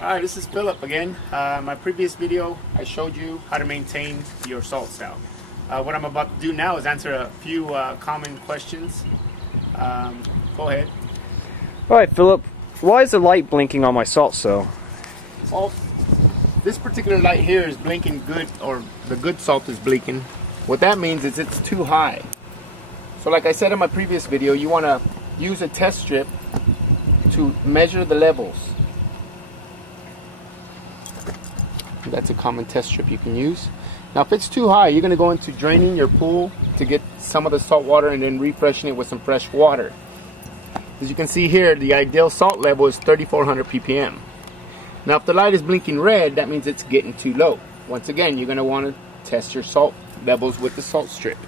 Alright, this is Philip again. My previous video I showed you how to maintain your salt cell. What I'm about to do now is answer a few common questions. Go ahead. Alright Philip, why is the light blinking on my salt cell? Well, this particular light here is blinking good, or the good salt is blinking. What that means is it's too high. So like I said in my previous video, you want to use a test strip to measure the levels. That's a common test strip you can use. Now if it's too high, you're going to go into draining your pool to get some of the salt water and then refreshing it with some fresh water. As you can see here, the ideal salt level is 3400 ppm. Now if the light is blinking red, that means it's getting too low. Once again, you're going to want to test your salt levels with the salt strip.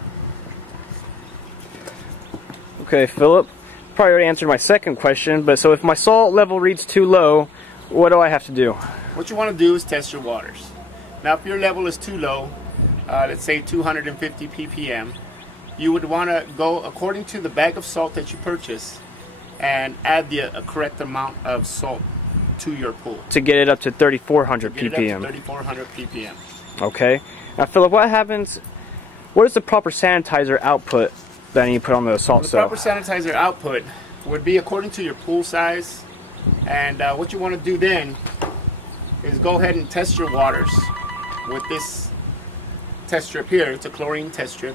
Okay Philip, probably already answered my second question, but so if my salt level reads too low, what do I have to do? What you want to do is test your waters. Now if your level is too low, let's say 250 ppm, you would want to go according to the bag of salt that you purchase and add the correct amount of salt to your pool. To get it up to 3400 ppm. Get it up to 3400 ppm. Okay. Now Philip, what is the proper sanitizer output that I need to put on the salt cell? The proper sanitizer output would be according to your pool size, and what you want to do then is go ahead and test your waters with this test strip here. It's a chlorine test strip,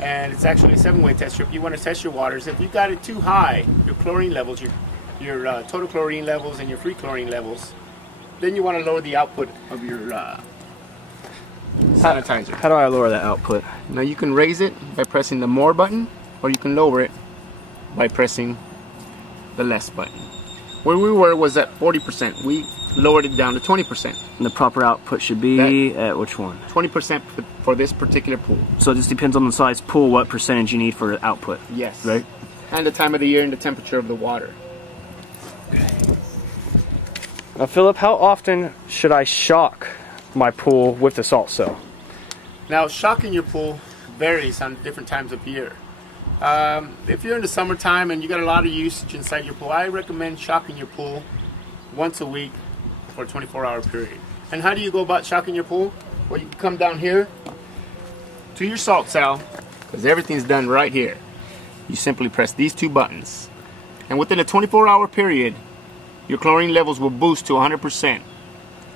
and it's actually a 7-way test strip. You want to test your waters. If you've got it too high, your chlorine levels, your total chlorine levels and your free chlorine levels, then you want to lower the output of your sanitizer. How do I lower that output? Now you can raise it by pressing the more button, or you can lower it by pressing the less button. Where we were was at 40%. We lowered it down to 20%. And the proper output should be at which one? 20% for this particular pool. So it just depends on the size pool, what percentage you need for output. Yes. Right? And the time of the year and the temperature of the water. Now Philip, how often should I shock my pool with the salt cell? Now shocking your pool varies on different times of year. If you're in the summertime and you got a lot of usage inside your pool, I recommend shocking your pool once a week for a 24-hour period. And how do you go about shocking your pool? Well, you can come down here to your salt cell, because everything's done right here. You simply press these two buttons, and within a 24-hour period, your chlorine levels will boost to 100%,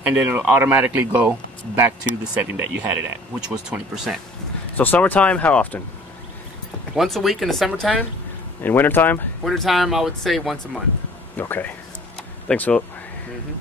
and then it'll automatically go back to the setting that you had it at, which was 20%. So summertime, how often? Once a week in the summertime. In wintertime? Wintertime, I would say once a month. Okay. Thanks, Philip. Mm-hmm.